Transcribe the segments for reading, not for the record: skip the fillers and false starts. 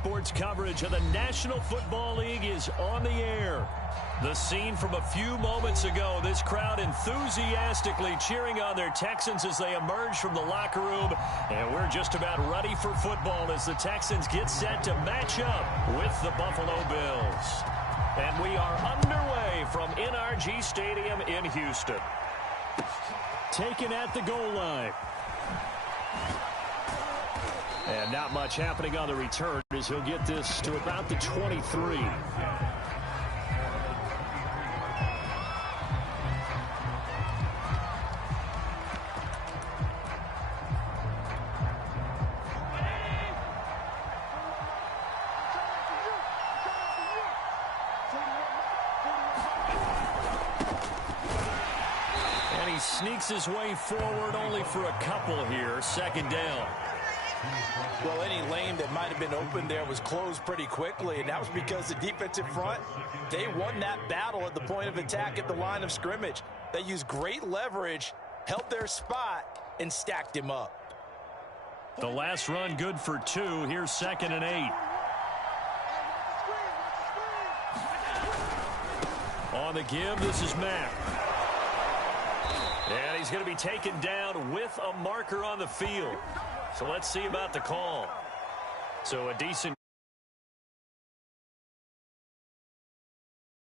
Sports coverage of the National Football League is on the air. The scene from a few moments ago, this crowd enthusiastically cheering on their Texans as they emerge from the locker room. And we're just about ready for football as the Texans get set to match up with the Buffalo Bills. And we are underway from NRG Stadium in Houston. Taken at the goal line. And not much happening on the return as he'll get this to about the 23. And he sneaks his way forward only for a couple here. Second down. Well, any lane that might have been open there was closed pretty quickly, and that was because the defensive front, they won that battle at the point of attack at the line of scrimmage. They used great leverage, held their spot, and stacked him up. The last run good for 2. Here's 2nd and 8. On the give, this is Mack. And he's going to be taken down with a marker on the field. So let's see about the call. So a decent.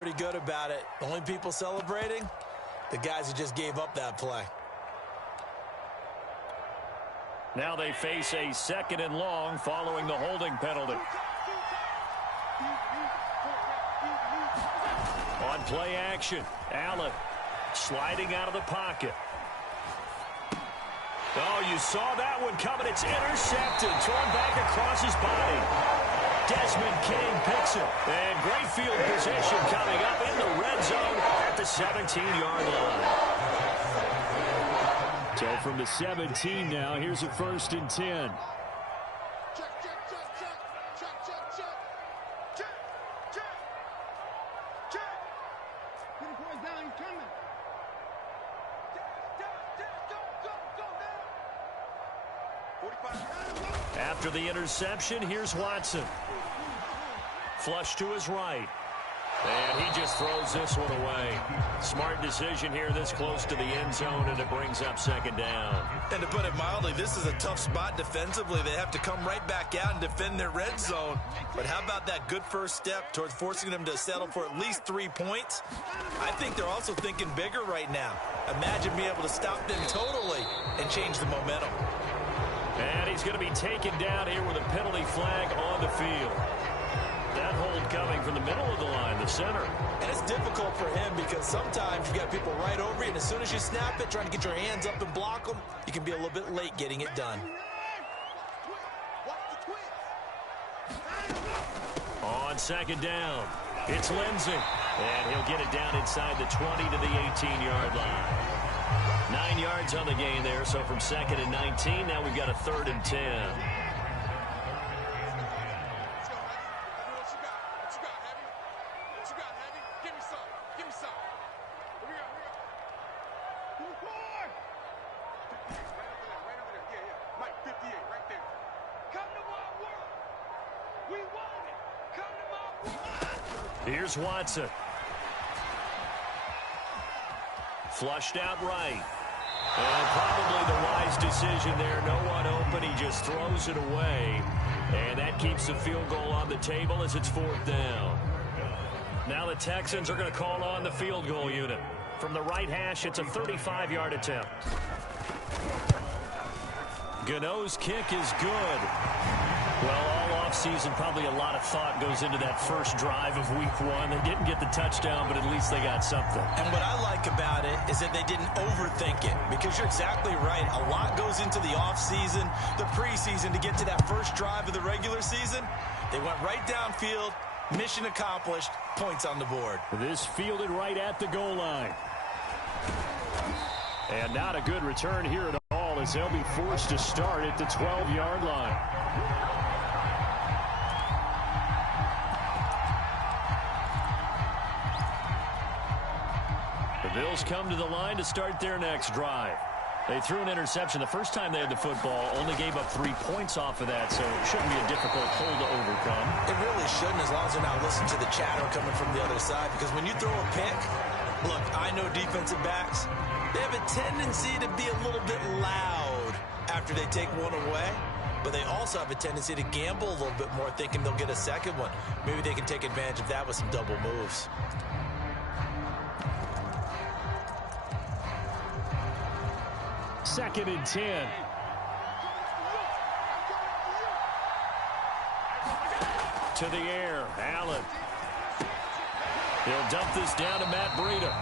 Pretty good about it. The only people celebrating, the guys who just gave up that play. Now they face a 2nd and long following the holding penalty. On play action, Allen sliding out of the pocket. Oh, you saw that one coming. It's intercepted. Thrown back across his body. Desmond King picks it. And great field position coming up in the red zone at the 17-yard line. So from the 17 now, here's a 1st and 10. After the interception, here's Watson. Flush to his right. And he just throws this one away. Smart decision here this close to the end zone, and it brings up 2nd down. And to put it mildly, this is a tough spot defensively. They have to come right back out and defend their red zone. But how about that good first step towards forcing them to settle for at least 3 points? I think they're also thinking bigger right now. Imagine being able to stop them totally and change the momentum. And he's going to be taken down here with a penalty flag on the field. That hold coming from the middle of the line, the center. And it's difficult for him because sometimes you got people right over you, and as soon as you snap it, trying to get your hands up and block them, you can be a little bit late getting it done. On 2nd down, it's Lindsey. And he'll get it down inside the 20 to the 18-yard line. 9 yards on the gain there, so from 2nd and 19, now we've got a 3rd and 10. Here's Watson. Flushed out right. And probably the wise decision there. No one open. He just throws it away. And that keeps the field goal on the table as it's 4th down. Now the Texans are going to call on the field goal unit. From the right hash, it's a 35-yard attempt. Gano's kick is good. Well, all offseason, probably a lot of thought goes into that first drive of week 1. They didn't get the touchdown, but at least they got something. And what I like about it is that they didn't overthink it, because you're exactly right. A lot goes into the offseason, the preseason, to get to that first drive of the regular season. They went right downfield, mission accomplished, points on the board. This fielded right at the goal line. And not a good return here at all, as they'll be forced to start at the 12-yard line. The Bills come to the line to start their next drive. They threw an interception. The first time they had the football, only gave up 3 points off of that, so it shouldn't be a difficult hole to overcome. It really shouldn't, as long as they're not listening to the chatter coming from the other side, because when you throw a pick, look, I know defensive backs, they have a tendency to be a little bit loud after they take one away, but they also have a tendency to gamble a little bit more, thinking they'll get a second one. Maybe they can take advantage of that with some double moves. Second and 10. To the air, Allen. He'll dump this down to Matt Breida.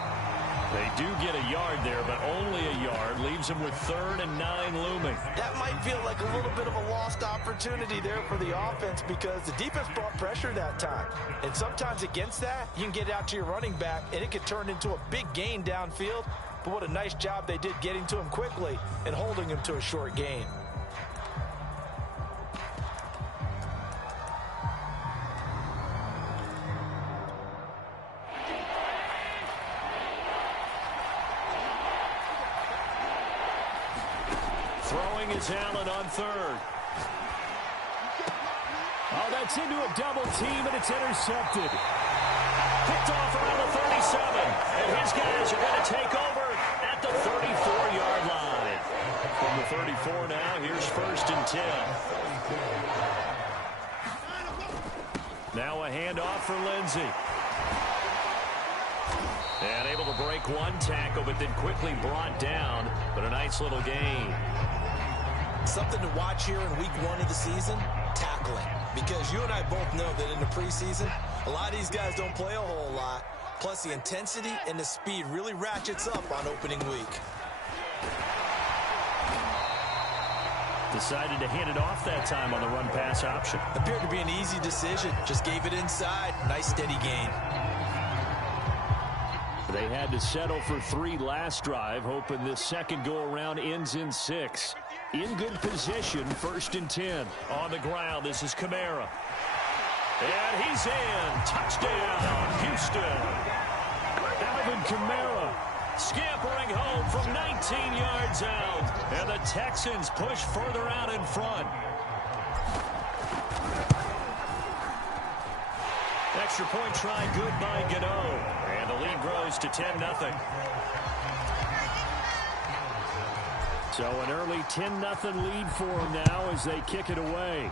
They do get a yard there, but only a yard. Leaves him with 3rd and 9 looming. That might feel like a little bit of a lost opportunity there for the offense, because the defense brought pressure that time. And sometimes against that, you can get out to your running back, and it could turn into a big gain downfield. But what a nice job they did getting to him quickly and holding him to a short gain. Throwing is Allen on 3rd. Oh, that's into a double team, and it's intercepted. Picked off around the 37, and his guys are going to take over at the 34-yard line. From the 34 now, here's 1st and 10. Now a handoff for Lindsey. And able to break one tackle, but then quickly brought down. But a nice little gain. Something to watch here in week 1 of the season, tackling. Because you and I both know that in the preseason, a lot of these guys don't play a whole lot. Plus, the intensity and the speed really ratchets up on opening week. Decided to hand it off that time on the run-pass option. Appeared to be an easy decision. Just gave it inside. Nice, steady gain. They had to settle for 3 last drive, hoping this second go-around ends in 6. In good position, 1st and 10. On the ground, this is Kamara. And he's in. Touchdown, Houston. Alvin Kamara scampering home from 19 yards out. And the Texans push further out in front. Extra point try good by Gano. And the lead grows to 10-0. So an early 10-0 lead for them now as they kick it away.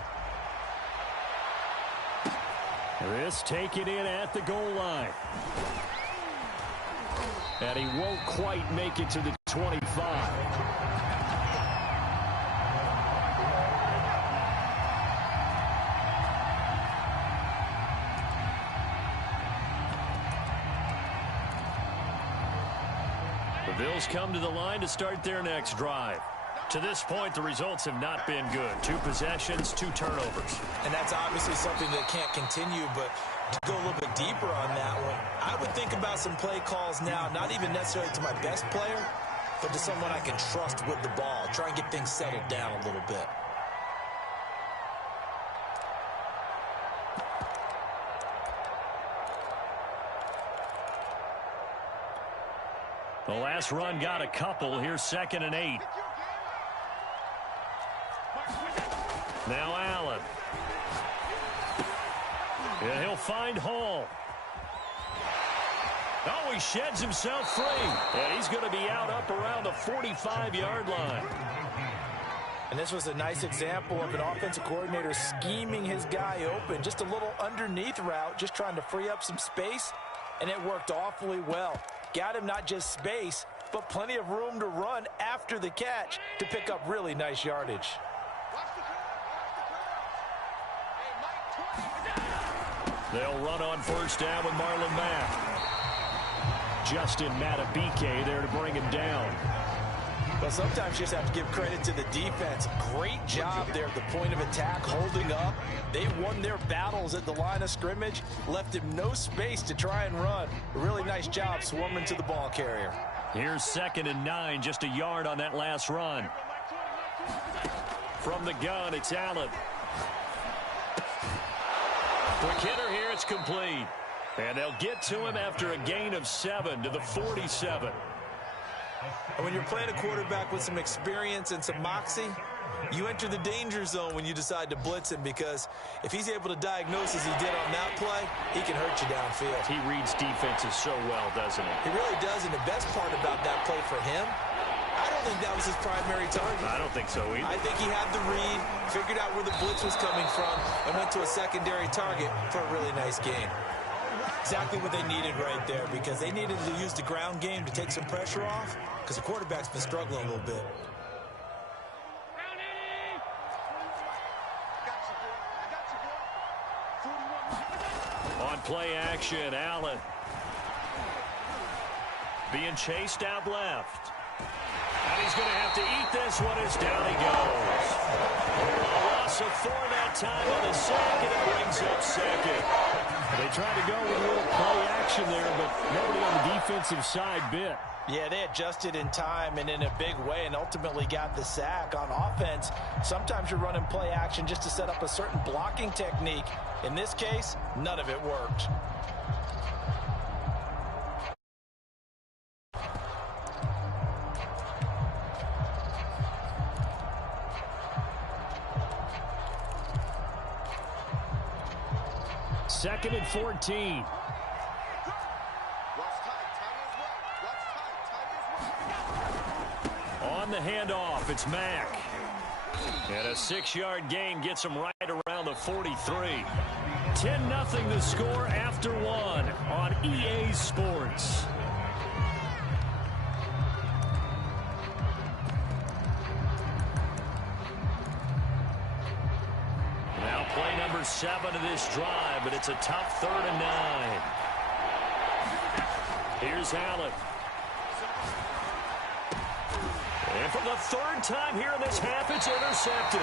This taken in at the goal line. And he won't quite make it to the 25. The Bills come to the line to start their next drive. To this point, the results have not been good. 2 possessions, 2 turnovers. And that's obviously something that can't continue, but to go a little bit deeper on that one, I would think about some play calls now, not even necessarily to my best player, but to someone I can trust with the ball. Try and get things settled down a little bit. The last run got a couple. Here's 2nd and 8. Now Allen. And he'll find Hall. Oh, he sheds himself free. And he's going to be out up around the 45-yard line. And this was a nice example of an offensive coordinator scheming his guy open. Just a little underneath route, just trying to free up some space. And it worked awfully well. Got him not just space, but plenty of room to run after the catch to pick up really nice yardage. They'll run on 1st down with Marlon Mack. Justin Matabike there to bring him down. Well, sometimes you just have to give credit to the defense. Great job there at the point of attack, holding up. They won their battles at the line of scrimmage, left him no space to try and run. A really nice job swarming to the ball carrier. Here's 2nd and 9, just a yard on that last run. From the gun, it's Allen. Quick hitter here, it's complete. And they'll get to him after a gain of 7 to the 47. And when you're playing a quarterback with some experience and some moxie, you enter the danger zone when you decide to blitz him, because if he's able to diagnose as he did on that play, he can hurt you downfield. He reads defenses so well, doesn't he? He really does, and the best part about that play for him, I don't think that was his primary target. I don't think so either. I think he had the read, figured out where the blitz was coming from, and went to a secondary target for a really nice gain. Exactly what they needed right there, because they needed to use the ground game to take some pressure off, because the quarterback's been struggling a little bit. On play action, Allen. Being chased out left. And he's going to have to eat this one as down he goes. A loss of 4 that time on the sack, and it brings up second. They tried to go with a little play action there, but nobody on the defensive side bit. Yeah, they adjusted in time and in a big way and ultimately got the sack. On offense, sometimes you're running play action just to set up a certain blocking technique. In this case, none of it worked. Second and 14. On the handoff, it's Mack. And a 6-yard gain gets him right around the 43. 10-0 the score after 1 on EA Sports. Now play number 7 of this drive, but it's a tough 3rd and 9. Here's Allen. And for the 3rd time here in this half, it's intercepted.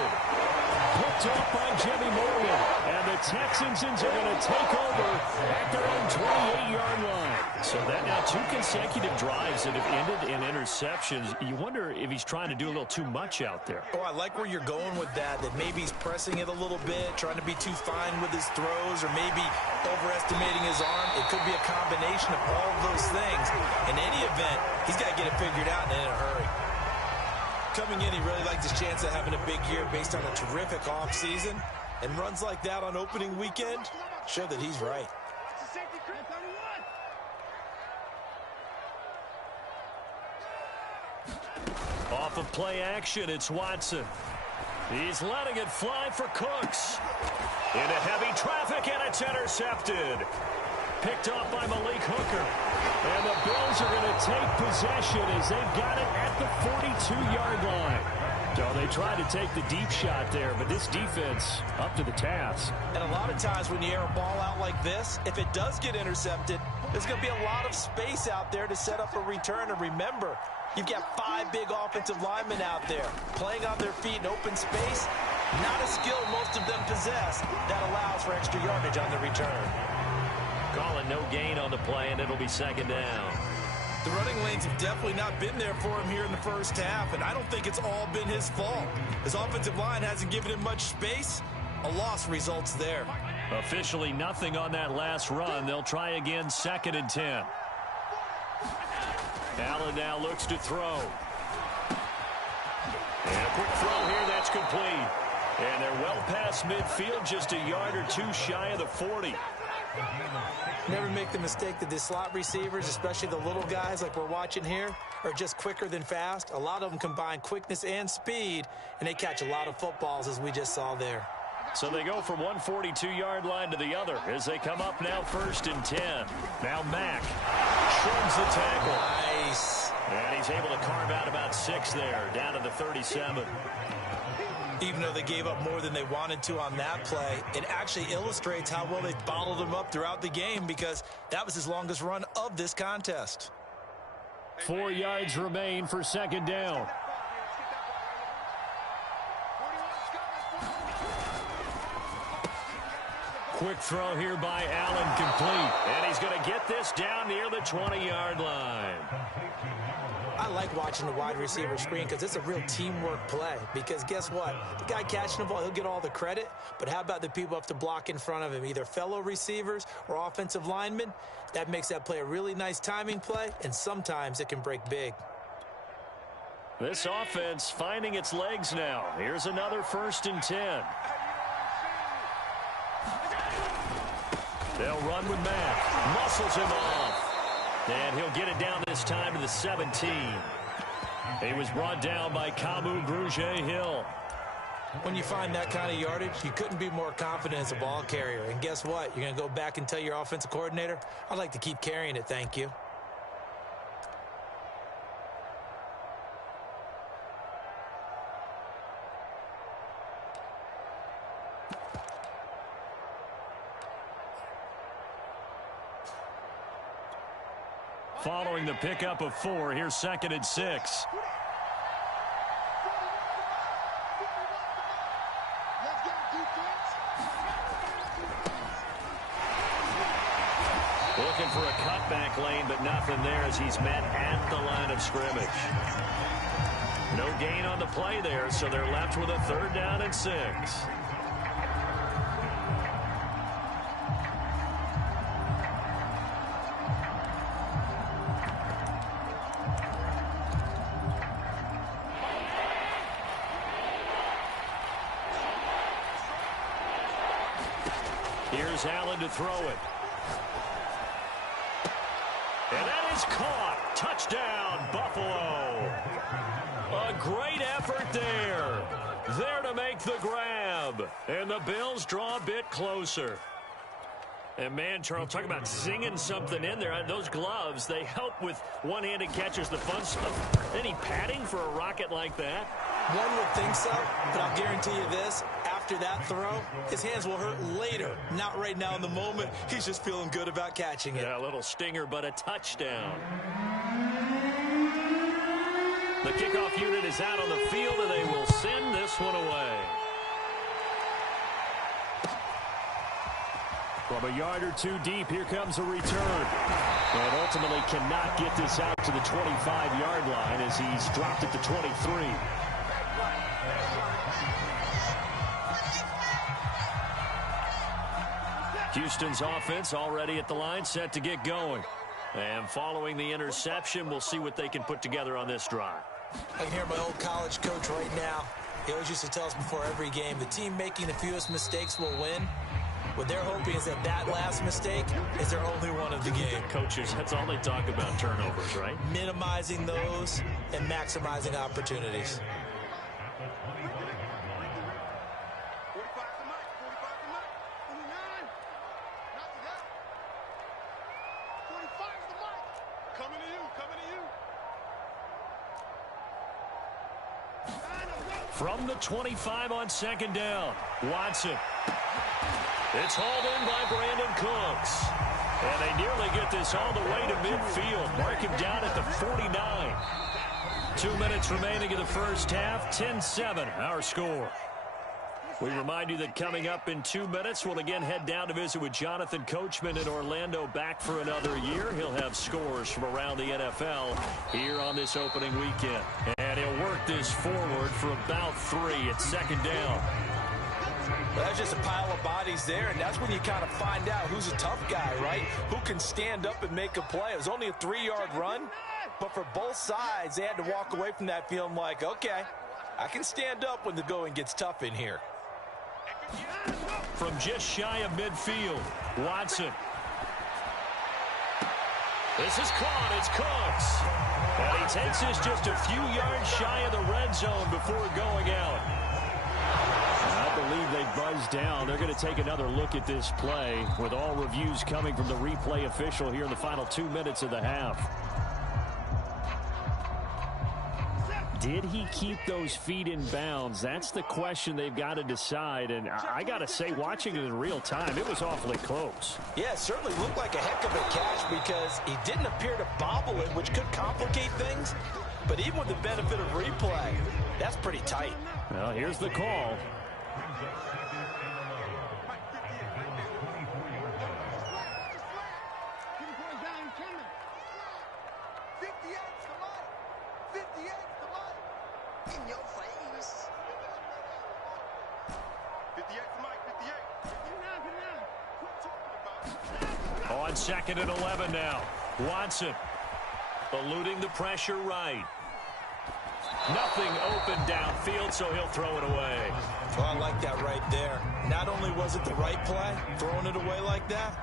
Picked off by Jimmy Morgan. And the Texans are going to take over at their own 28-yard line. So that now 2 consecutive drives that have ended in interceptions. You wonder if he's trying to do a little too much out there. Oh, I like where you're going with that maybe he's pressing it a little bit, trying to be too fine with his throws, or maybe overestimating his arm. It could be a combination of all of those things. In any event, he's got to get it figured out and in a hurry. Coming in, he really liked his chance of having a big year based on a terrific offseason. And runs like that on opening weekend show that he's right. Off of play action, it's Watson. He's letting it fly for Cooks. Into heavy traffic, and it's intercepted. Picked off by Malik Hooker. And the Bills are going to take possession as they've got it at the 42-yard line. So they tried to take the deep shot there, but this defense up to the task. And a lot of times when you air a ball out like this, if it does get intercepted, there's going to be a lot of space out there to set up a return. And remember, you've got 5 big offensive linemen out there playing on their feet in open space. Not a skill most of them possess that allows for extra yardage on the return. Calling no gain on the play, and it'll be 2nd down. The running lanes have definitely not been there for him here in the first half, and I don't think it's all been his fault. His offensive line hasn't given him much space. A loss results there. Officially nothing on that last run. They'll try again, 2nd and 10. Allen now looks to throw. And a quick throw here, that's complete. And they're well past midfield, just a yard or 2 shy of the 40. Never make the mistake that the slot receivers, especially the little guys like we're watching here, are just quicker than fast. A lot of them combine quickness and speed, and they catch a lot of footballs, as we just saw there. So they go from one 42-yard line to the other as they come up now 1st and 10. Now Mack trims the tackle. Nice. And he's able to carve out about 6 there, down to the 37. Even though they gave up more than they wanted to on that play, it actually illustrates how well they bottled him up throughout the game, because that was his longest run of this contest. 4 yards remain for 2nd down. Quick throw here by Allen, complete. And he's going to get this down near the 20-yard line. I like watching the wide receiver screen because it's a real teamwork play. Because guess what? The guy catching the ball, he'll get all the credit. But how about the people up to block in front of him, either fellow receivers or offensive linemen? That makes that play a really nice timing play, and sometimes it can break big. This offense finding its legs now. Here's another 1st and 10. They'll run with Mack. Muscles him off. And he'll get it down this time to the 17. He was brought down by Kamu Grugier-Hill. When you find that kind of yardage, you couldn't be more confident as a ball carrier. And guess what? You're going to go back and tell your offensive coordinator, I'd like to keep carrying it, thank you. Following the pickup of 4, here's 2nd and 6. Looking for a cutback lane, but nothing there as he's met at the line of scrimmage. No gain on the play there, so they're left with a 3rd down and 6. Here's Allen to throw it. And that is caught. Touchdown, Buffalo. A great effort there. There to make the grab. And the Bills draw a bit closer. And man, Charles, talk about singing something in there. Those gloves, they help with one-handed catches, the fun stuff. Any padding for a rocket like that? One would think so, but I'll guarantee you this. After that throw, his hands will hurt later. Not right now in the moment. He's just feeling good about catching it. Yeah, a little stinger, but a touchdown. The kickoff unit is out on the field, and they will send this one away. From a yard or two deep, here comes a return. And ultimately cannot get this out to the 25-yard line as he's dropped it to 23. Houston's offense already at the line, set to get going. And following the interception, we'll see what they can put together on this drive. I can hear my old college coach right now. He always used to tell us before every game, the team making the fewest mistakes will win. What they're hoping is that that last mistake is their only one of the game. Coaches, that's all they talk about, turnovers, right? Minimizing those and maximizing opportunities. From the 25 on 2nd down, Watson. It's hauled in by Brandon Cooks. And they nearly get this all the way to midfield. Mark him down at the 49. 2 minutes remaining in the first half. 10-7, our score. We remind you that coming up in 2 minutes, we'll again head down to visit with Jonathan Coachman in Orlando, back for another year. He'll have scores from around the NFL here on this opening weekend. And he'll work this forward for about 3 at 2nd down. Well, that's just a pile of bodies there, and that's when you kind of find out who's a tough guy, right? Who can stand up and make a play. It was only a 3-yard run, but for both sides, they had to walk away from that feeling like, okay, I can stand up when the going gets tough in here. From just shy of midfield, Watson. This is caught. It's Cooks. And he takes this just a few yards shy of the red zone before going out. I believe they buzzed down. They're going to take another look at this play with all reviews coming from the replay official here in the final 2 minutes of the half. Did he keep those feet in bounds? That's the question they've got to decide. And I got to say, watching it in real time, it was awfully close. Yeah, it certainly looked like a heck of a catch because he didn't appear to bobble it, which could complicate things. But even with the benefit of replay, that's pretty tight. Well, here's the call. On 2nd and 11 now. Watson eluding the pressure right. Nothing open downfield, so he'll throw it away. Well, I like that right there. Not only was it the right play, throwing it away like that,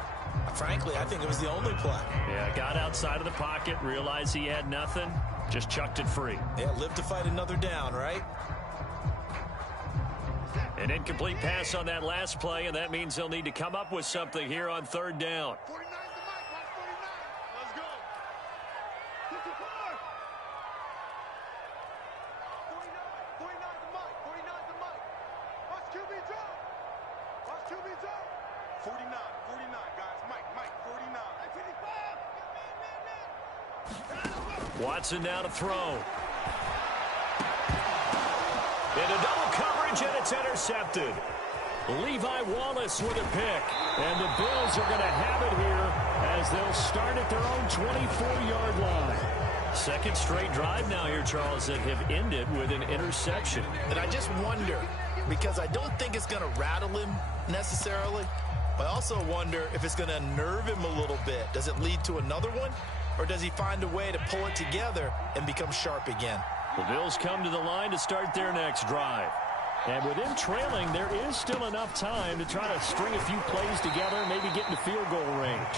frankly, I think it was the only play. Yeah, got outside of the pocket, realized he had nothing, just chucked it free. Yeah, live to fight another down, right? An incomplete pass on that last play, and that means they'll need to come up with something here on third down. Watson now to throw. Into double coverage, and it's intercepted. Levi Wallace with a pick. And the Bills are going to have it here as they'll start at their own 24-yard line. Second straight drive now here, Charles, that have ended with an interception. And I just wonder, because I don't think it's going to rattle him necessarily, but I also wonder if it's going to unnerve him a little bit. Does it lead to another one? Or does he find a way to pull it together and become sharp again? The Bills come to the line to start their next drive. And with him trailing, there is still enough time to try to string a few plays together and maybe get into field goal range.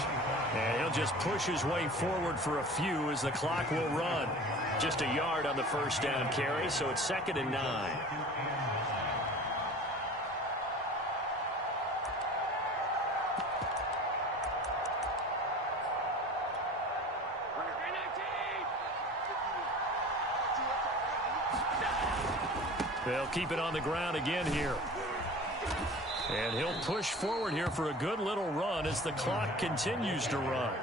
And he'll just push his way forward for a few as the clock will run. Just a yard on the first down carry, so it's 2nd and 9. They'll keep it on the ground again here. And he'll push forward here for a good little run as the clock continues to run.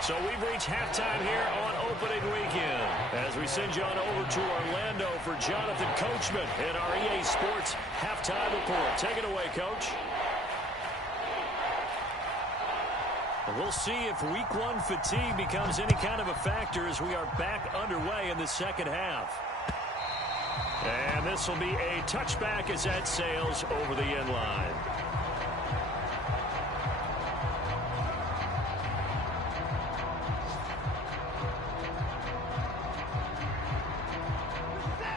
So we've reached halftime here on opening weekend as we send you on over to Orlando for Jonathan Coachman in our EA Sports Halftime Report. Take it away, Coach. We'll see if week one fatigue becomes any kind of a factor as we are back underway in the second half. And this will be a touchback as that sails over the end line.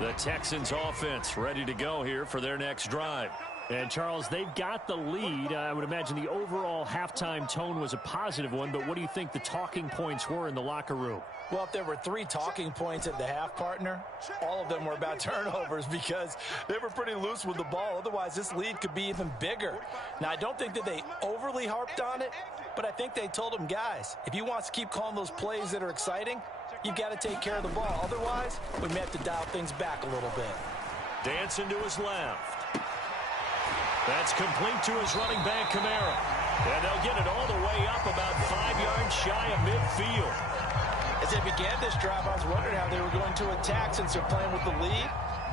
The Texans offense ready to go here for their next drive. And, Charles, they've got the lead. I would imagine the overall halftime tone was a positive one, but what do you think the talking points were in the locker room? Well, if there were 3 talking points at the half, partner, all of them were about turnovers because they were pretty loose with the ball. Otherwise, this lead could be even bigger. Now, I don't think that they overly harped on it, but I think they told them, guys, if you want to keep calling those plays that are exciting, you've got to take care of the ball. Otherwise, we may have to dial things back a little bit. Dancing to his left. That's complete to his running back, Kamara. And they'll get it all the way up about 5 yards shy of midfield. As they began this drive, I was wondering how they were going to attack since they're playing with the lead.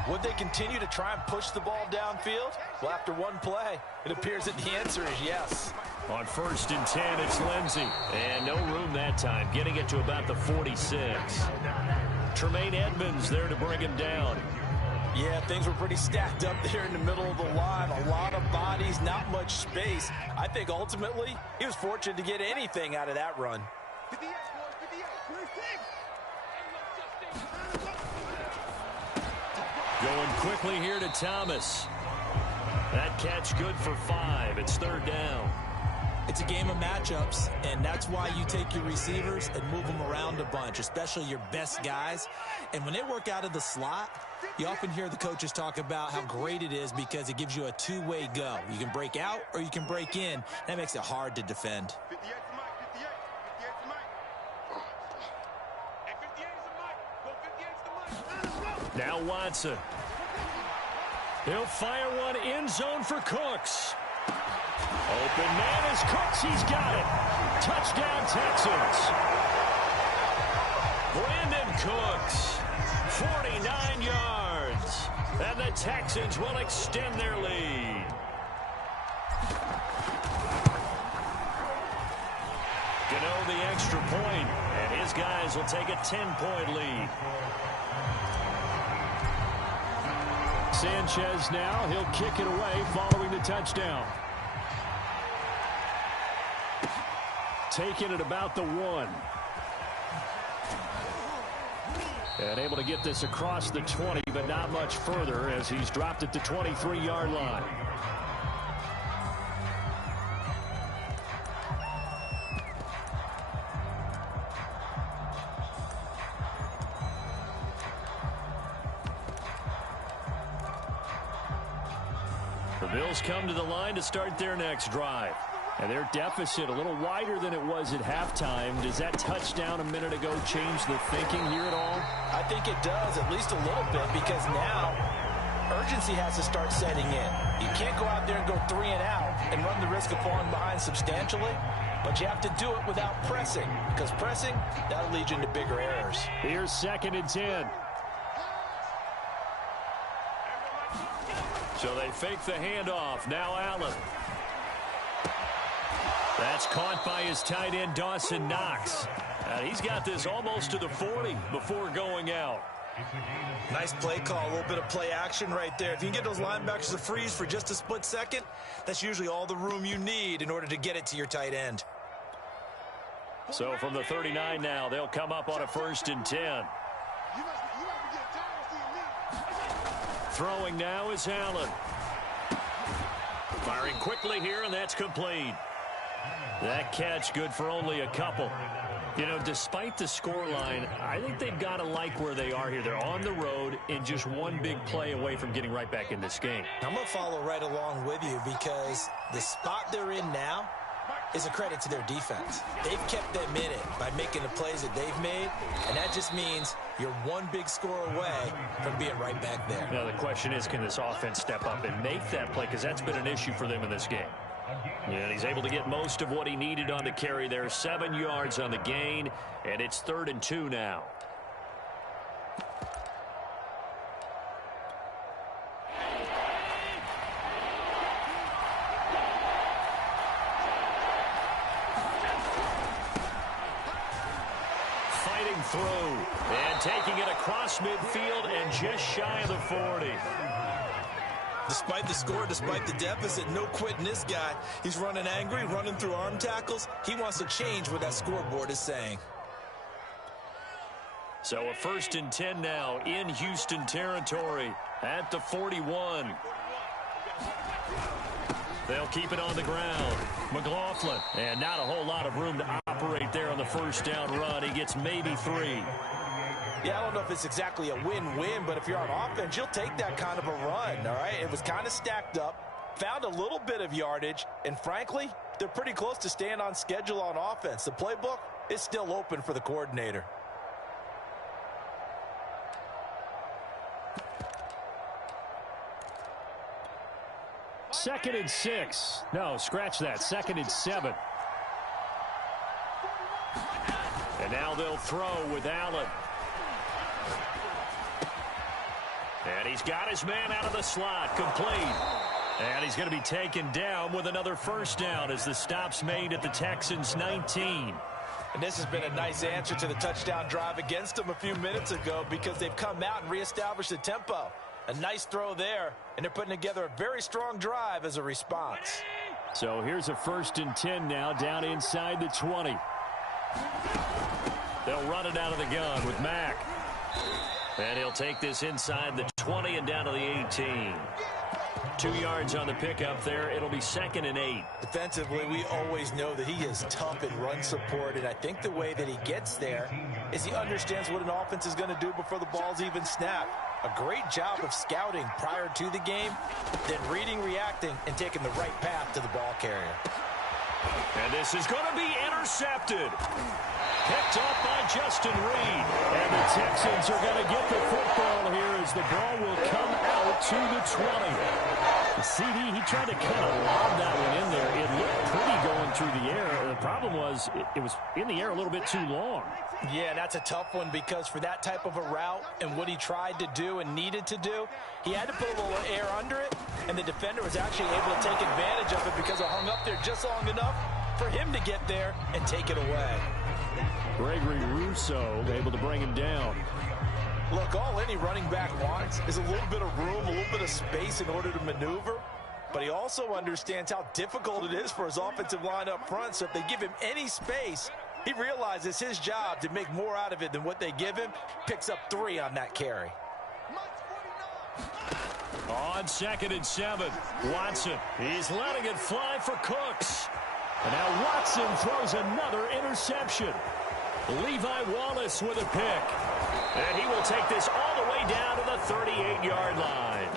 Would they continue to try and push the ball downfield? Well, after one play, it appears that the answer is yes. On 1st and 10, it's Lindsey. And no room that time, getting it to about the 46. Tremaine Edmonds there to bring him down. Yeah, things were pretty stacked up there in the middle of the line. A lot of bodies, not much space. I think ultimately he was fortunate to get anything out of that run. Going quickly here to Thomas. That catch good for 5. It's 3rd down. It's a game of matchups, and that's why you take your receivers and move them around a bunch, especially your best guys. And when they work out of the slot, you often hear the coaches talk about how great it is because it gives you a two-way go. You can break out or you can break in. That makes it hard to defend. Now Watson. He'll fire one end zone for Cooks. Open man is Cooks. He's got it. Touchdown, Texans. Brandon Cooks, 49 yards. And the Texans will extend their lead. Gano the extra point, and his guys will take a 10-point lead. Sanchez now, he'll kick it away following the touchdown. taken at about the 1. And able to get this across the 20, but not much further as he's dropped at the 23-yard line. The Bills come to the line to start their next drive. And their deficit a little wider than it was at halftime. Does that touchdown a minute ago change the thinking here at all? I think it does, at least a little bit, because now urgency has to start setting in. You can't go out there and go 3 and out and run the risk of falling behind substantially, but you have to do it without pressing, because pressing, that'll lead you into bigger errors. Here's 2nd and 10. So they fake the handoff. Now Allen. That's caught by his tight end, Dawson Knox. He's got this almost to the 40 before going out. Nice play call, a little bit of play action right there. If you can get those linebackers to freeze for just a split second, that's usually all the room you need in order to get it to your tight end. So from the 39 now, they'll come up on a 1st and 10. Throwing now is Allen. Firing quickly here, and that's complete. That catch good for only a couple. You know, despite the scoreline, I think they've got to like where they are here. They're on the road and just one big play away from getting right back in this game. I'm going to follow right along with you because the spot they're in now is a credit to their defense. They've kept them in it by making the plays that they've made, and that just means you're one big score away from being right back there. Now, the question is, can this offense step up and make that play? Because that's been an issue for them in this game. And he's able to get most of what he needed on the carry there. 7 yards on the gain, and it's 3rd and 2 now. Fighting through and taking it across midfield and just shy of the 40. Despite the score, despite the deficit, no quitting this guy. He's running angry, running through arm tackles. He wants to change what that scoreboard is saying. So a 1st and 10 now in Houston territory at the 41. They'll keep it on the ground. McLaughlin, and not a whole lot of room to operate there on the 1st down run. He gets maybe 3. Yeah, I don't know if it's exactly a win-win, but if you're on offense, you'll take that kind of a run, all right? It was kind of stacked up, found a little bit of yardage, and frankly, they're pretty close to staying on schedule on offense. The playbook is still open for the coordinator. Second and 6. No, scratch that. 2nd and 7. And now they'll throw with Allen. And he's got his man out of the slot, complete. And he's going to be taken down with another 1st down as the stop's made at the Texans' 19. And this has been a nice answer to the touchdown drive against them a few minutes ago because they've come out and reestablished the tempo. A nice throw there, and they're putting together a very strong drive as a response. So here's a 1st and 10 now down inside the 20. They'll run it out of the gun with Mack. And he'll take this inside the 20 and down to the 18. 2 yards on the pickup there. It'll be 2nd and 8. Defensively, we always know that he is tough in run support, and I think the way that he gets there is he understands what an offense is going to do before the ball's even snapped. A great job of scouting prior to the game, then reading, reacting, and taking the right path to the ball carrier. And this is going to be intercepted. Picked up by Justin Reed. And the Texans are going to get the football here as the ball will come out to the 20. The CD, he tried to kind of lob that one in there. It looked pretty going through the air. The problem was it was in the air a little bit too long. Yeah, that's a tough one because for that type of a route and what he tried to do and needed to do, he had to put a little air under it, and the defender was actually able to take advantage of it because it hung up there just long enough for him to get there and take it away. Gregory Rousseau able to bring him down. Look, all any running back wants is a little bit of room, a little bit of space in order to maneuver. but he also understands how difficult it is for his offensive line up front. So if they give him any space, he realizes his job to make more out of it than what they give him. Picks up 3 on that carry. On 2nd and 7, Watson. He's letting it fly for Cooks. And now Watson throws another interception. Levi Wallace with a pick. And he will take this all the way down to the 38-yard line.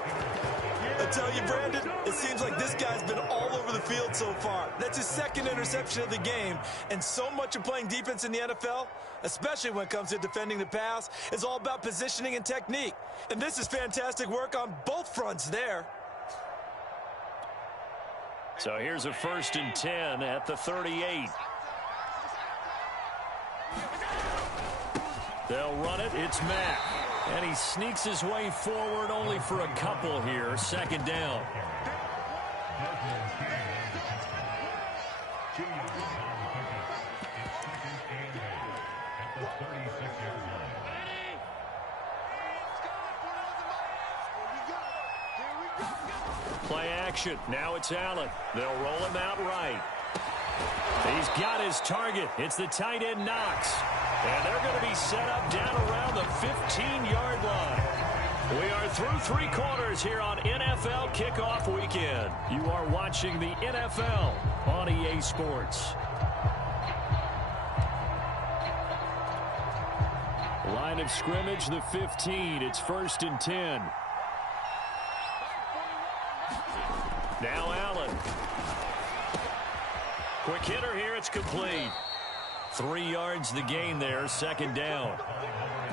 I tell you, Brandon, it seems like this guy's been all over the field so far. That's his 2nd interception of the game. And so much of playing defense in the NFL, especially when it comes to defending the pass, is all about positioning and technique. And this is fantastic work on both fronts there. So here's a 1st and 10 at the 38. They'll run it. It's Mack. And he sneaks his way forward only for a couple here. 2nd down. Play action. Now it's Allen. They'll roll him out right. He's got his target. It's the tight end Knox. And they're going to be set up down around the 15-yard line. We are through 3 quarters here on NFL Kickoff Weekend. You are watching the NFL on EA Sports. Line of scrimmage, the 15. It's 1st and 10. Now Allen. Quick hitter here. It's complete. 3 yards the gain there. 2nd down.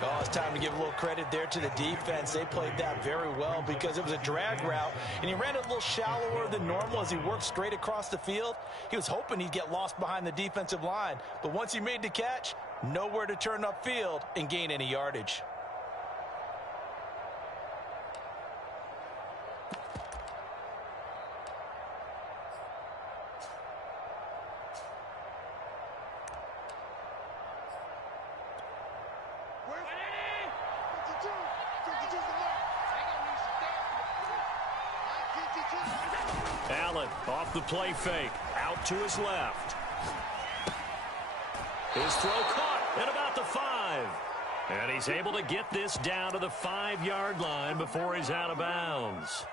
Oh, it's time to give a little credit there to the defense. They played that very well because it was a drag route, and he ran it a little shallower than normal as he worked straight across the field. He was hoping he'd get lost behind the defensive line, but once he made the catch, nowhere to turn upfield and gain any yardage. Allen off the play fake. Out to his left. His throw caught at about the 5. And he's able to get this down to the 5-yard line before he's out of bounds.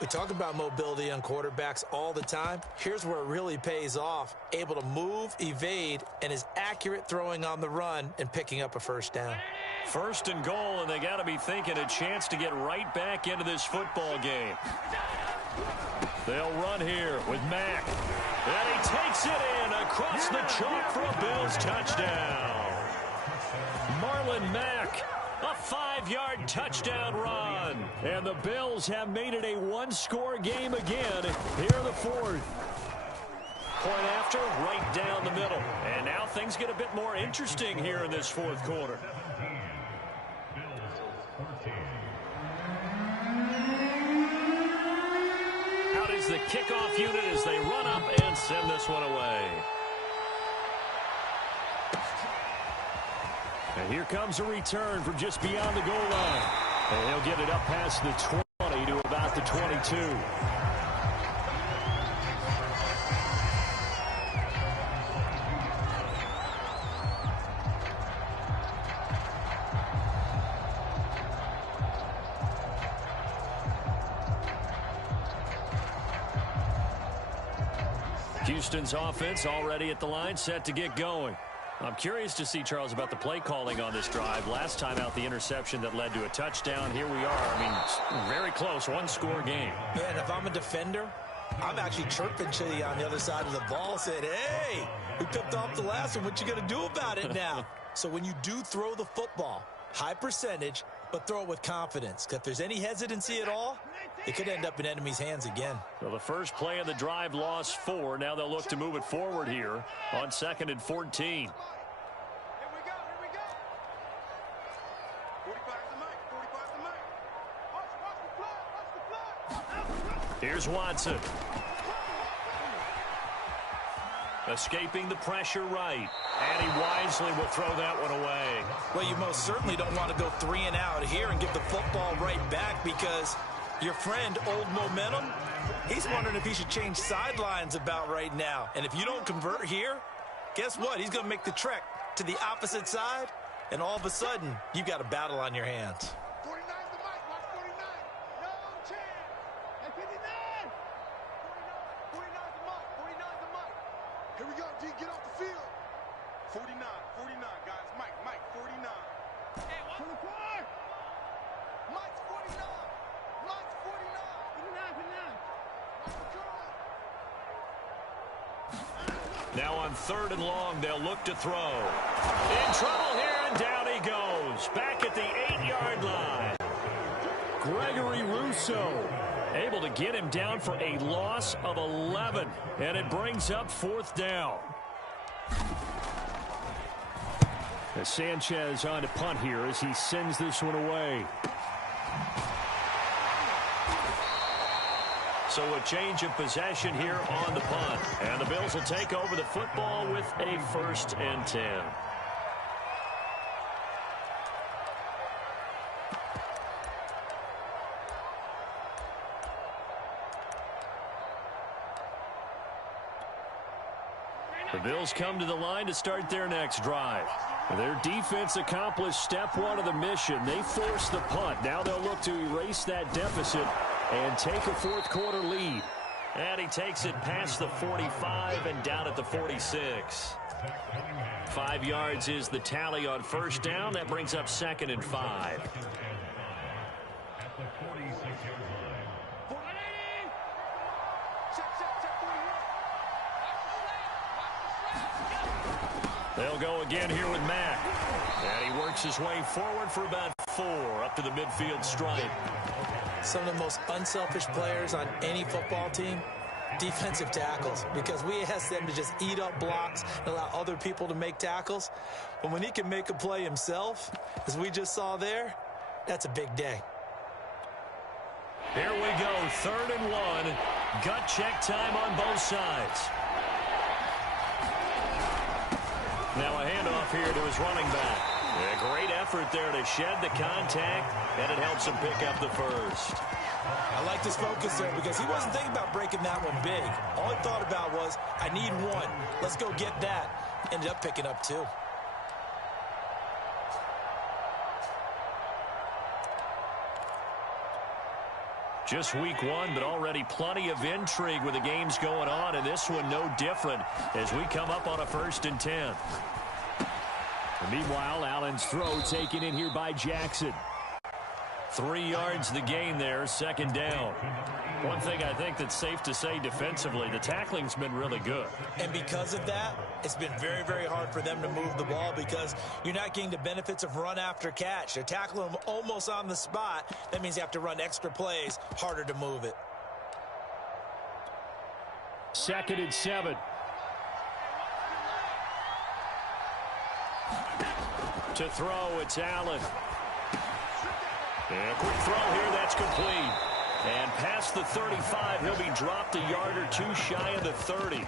We talk about mobility on quarterbacks all the time. Here's where it really pays off. Able to move, evade, and is accurate throwing on the run and picking up a 1st down. 1st and goal, and they got to be thinking a chance to get right back into this football game. They'll run here with Mack. And he takes it in across the chalk for a Bills touchdown. Marlon Mack, a 5-yard touchdown run. And the Bills have made it a 1-score game again here in the 4th. Point after, right down the middle. And now things get a bit more interesting here in this 4th quarter. Out is the kickoff unit as they run up and send this one away. And here comes a return from just beyond the goal line. And he'll get it up past the 20 to about the 22. Houston's offense already at the line, set to get going. I'm curious to see, Charles, about the play calling on this drive. Last time out, the interception that led to a touchdown. Here we are. I mean, very close, 1-score game. Yeah, and if I'm a defender, I'm actually chirping to you on the other side of the ball, saying, hey, we picked off the last one. What you going to do about it now? So when you do throw the football, high percentage, but throw it with confidence. Because if there's any hesitancy at all, it could end up in enemy's hands again. So the first play of the drive lost 4. Now they'll look to move it forward here on 2nd and 14. Here's Watson. Escaping the pressure right. And he wisely will throw that one away. Well, you most certainly don't want to go 3 and out here and give the football right back because your friend, Old Momentum, He's wondering if he should change sidelines about right now. And if you don't convert here, guess what? He's going to make the trek to the opposite side, and all of a sudden, you've got a battle on your hands. 49's the mic. Watch 49. No chance. Hey, 59. 49's the mic. 49's the mic. Here we go, D. Get off the field. 49, guys. Mike, 49. Hey, what? 24. Mike's 49. Mike's 49. 59. Now on 3rd and long, they'll look to throw. In trouble here, and down he goes. Back at the 8-yard line. Gregory Rousseau able to get him down for a loss of 11. And it brings up 4th down. As Sanchez on to punt here as he sends this one away. So a change of possession here on the punt. And the Bills will take over the football with a 1st and 10. The Bills come to the line to start their next drive. Their defense accomplished step 1 of the mission. They forced the punt. Now they'll look to erase that deficit and take a 4th quarter lead. And he takes it past the 45 and down at the 46. 5 yards is the tally on 1st down. That brings up 2nd and 5. They'll go again here with Mack. And he works his way forward for about 4 up to the midfield stripe. Some of the most unselfish players on any football team, defensive tackles, because we ask them to just eat up blocks and allow other people to make tackles. But when he can make a play himself, as we just saw there, that's a big day. Here we go, 3rd and 1. Gut check time on both sides. Now a handoff here to his running back. A great effort there to shed the contact, and it helps him pick up the 1st. I like this focus there because he wasn't thinking about breaking that one big. All he thought about was, I need 1. Let's go get that. Ended up picking up 2. Just week 1, but already plenty of intrigue with the games going on, and this one no different as we come up on a 1st and 10. And meanwhile, Allen's throw taken in here by Jackson. 3 yards the gain there, 2nd down. One thing I think that's safe to say defensively, the tackling's been really good. And because of that, it's been very, very hard for them to move the ball because you're not getting the benefits of run after catch. They're tackling them almost on the spot. That means you have to run extra plays, harder to move it. 2nd and 7. To throw, it's Allen. And a quick throw here, that's complete. And past the 35, he'll be dropped a yard or 2 shy of the 30.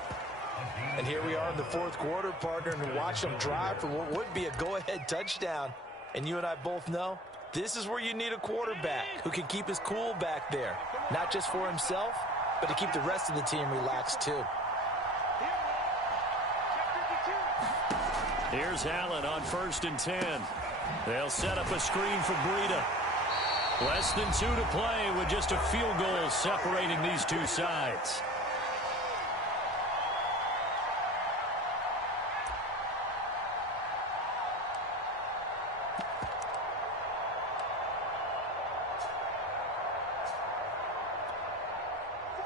And here we are in the 4th quarter, partner, and watch them drive for what would be a go-ahead touchdown. And you and I both know this is where you need a quarterback who can keep his cool back there, not just for himself, but to keep the rest of the team relaxed too. Here's Allen on 1st and 10. They'll set up a screen for Breida. Less than 2 to play with just a field goal separating these two sides.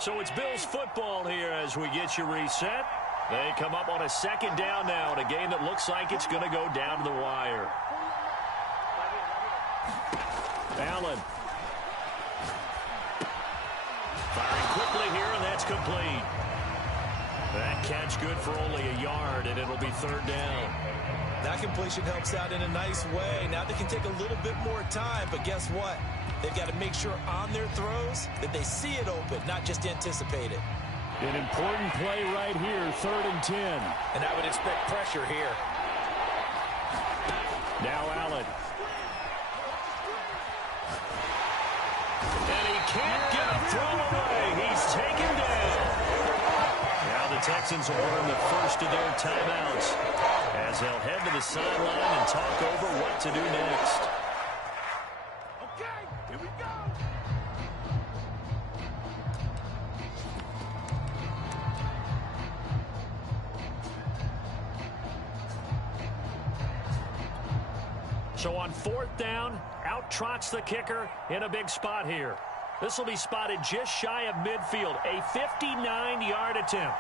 So it's Bills football here as we get you reset. They come up on a 2nd down now in a game that looks like it's going to go down to the wire. Allen. Firing quickly here, and that's complete. That catch good for only a yard, and it'll be 3rd down. That completion helps out in a nice way. Now they can take a little bit more time, but guess what? They've got to make sure on their throws that they see it open, not just anticipate it. An important play right here, 3rd and 10. And I would expect pressure here. Now Allen. And he can't get a throw away. He's taken Texans will earn the first of their timeouts as they'll head to the sideline and talk over what to do next. Okay, here we go. So on 4th down, out trots the kicker in a big spot here. This will be spotted just shy of midfield, a 59-yard attempt.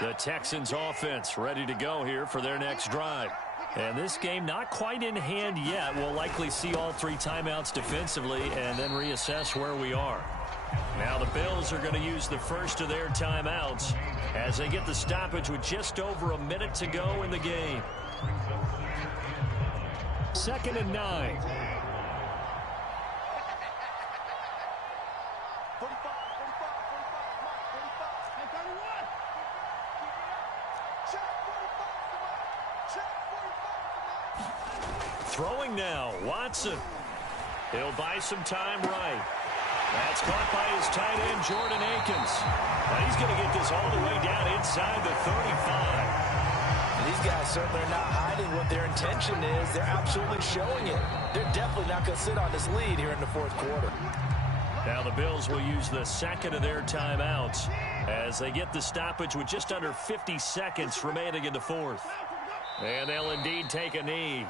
The Texans offense ready to go here for their next drive. And this game not quite in hand yet. We'll likely see all 3 timeouts defensively and then reassess where we are. Now the Bills are going to use the first of their timeouts as they get the stoppage with just over a minute to go in the game. 2nd and 9. Throwing now, Watson. He'll buy some time right. That's caught by his tight end, Jordan Akins. Now he's going to get this all the way down inside the 35. And these guys certainly are not hiding what their intention is. They're absolutely showing it. They're definitely not going to sit on this lead here in the 4th quarter. Now the Bills will use the 2nd of their timeouts as they get the stoppage with just under 50 seconds remaining in the 4th. And they'll indeed take a knee.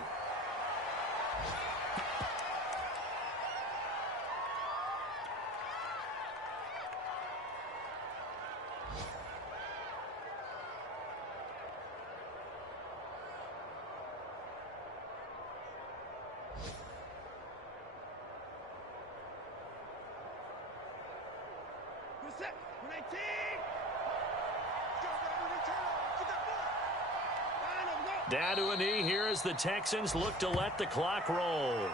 Down to a knee here as the Texans look to let the clock roll.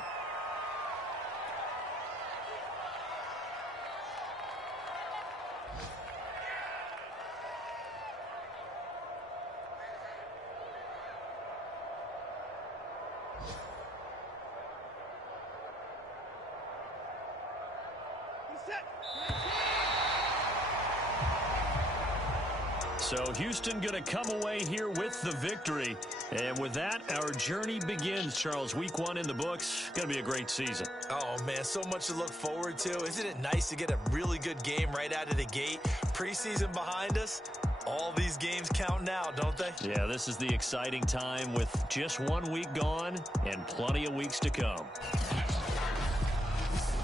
So Houston going to come away here with the victory. And with that, our journey begins, Charles. Week 1 in the books. Going to be a great season. Oh, man, so much to look forward to. Isn't it nice to get a really good game right out of the gate? Preseason behind us. All these games count now, don't they? Yeah, this is the exciting time with just 1 week gone and plenty of weeks to come.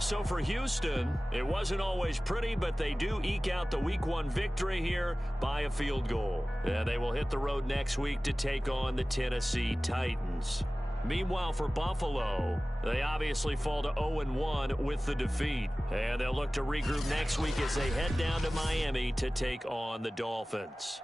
So for Houston, it wasn't always pretty, but they do eke out the Week 1 victory here by a field goal. And they will hit the road next week to take on the Tennessee Titans. Meanwhile, for Buffalo, they obviously fall to 0-1 with the defeat. And they'll look to regroup next week as they head down to Miami to take on the Dolphins.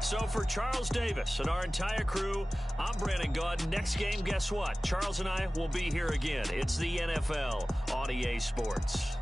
So for Charles Davis and our entire crew, I'm Brandon Gaudin. Next game, guess what? Charles and I will be here again. It's the NFL on EA Sports.